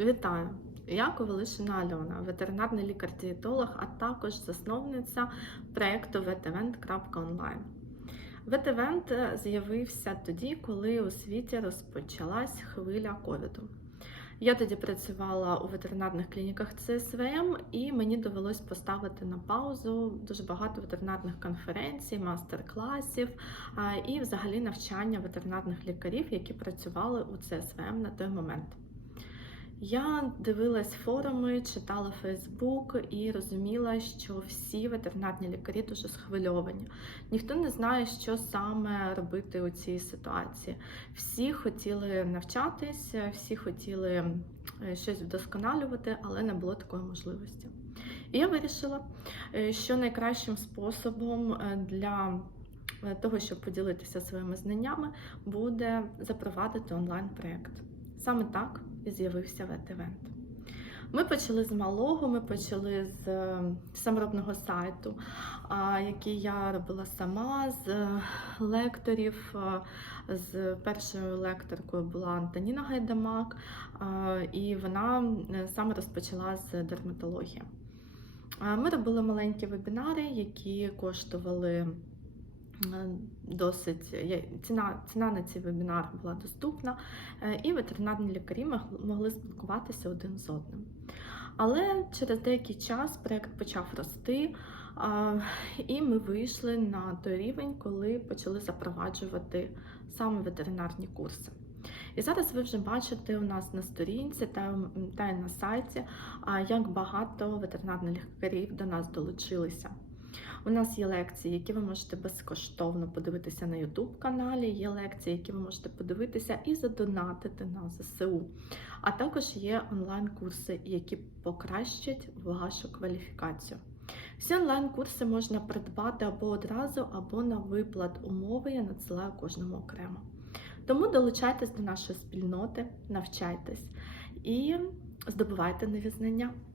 Вітаю! Я Ковалишина Альона, ветеринарний лікар-дієтолог, а також засновниця проєкту vetevent.online. Ветевент з'явився тоді, коли у світі розпочалась хвиля ковіду. Я тоді працювала у ветеринарних клініках ЦСВМ, і мені довелось поставити на паузу дуже багато ветеринарних конференцій, мастер-класів і взагалі навчання ветеринарних лікарів, які працювали у ЦСВМ на той момент. Я дивилась форуми, читала Фейсбук і розуміла, що всі ветеринарні лікарі дуже схвильовані. Ніхто не знає, що саме робити у цій ситуації. Всі хотіли навчатись, всі хотіли щось вдосконалювати, але не було такої можливості. І я вирішила, е, що найкращим способом е, для е, того, щоб поділитися своїми знаннями, буде запровадити онлайн-проєкт. Саме так і з'явився ветевент. Ми почали з малого, ми почали з е, саморобного сайту, який я робила сама, з е, лекторів. З першою лекторкою була Антоніна Гайдамак, і вона е, саме розпочала з дерматології. Ми робили маленькі вебінари, які коштували е, досить ціна, ціна на ці вебінари була доступна, е, і ветеринарні лікарі могли спілкуватися один з одним. Але через деякий час проєкт почав рости, і ми вийшли на той рівень, коли почали запроваджувати саме ветеринарні курси. І зараз ви вже бачите у нас на сторінці та, та на сайті, як багато ветеринарних лікарів до нас долучилися. У нас є лекції, які ви можете безкоштовно подивитися на YouTube каналі. Є лекції, які ви можете подивитися і задонатити на ЗСУ. А також є онлайн-курси, які покращать вашу кваліфікацію. Всі онлайн-курси можна придбати або одразу, або на виплат умови я надсилаю кожному окремо. Тому долучайтесь до нашої спільноти, навчайтесь і здобувайте нові знання.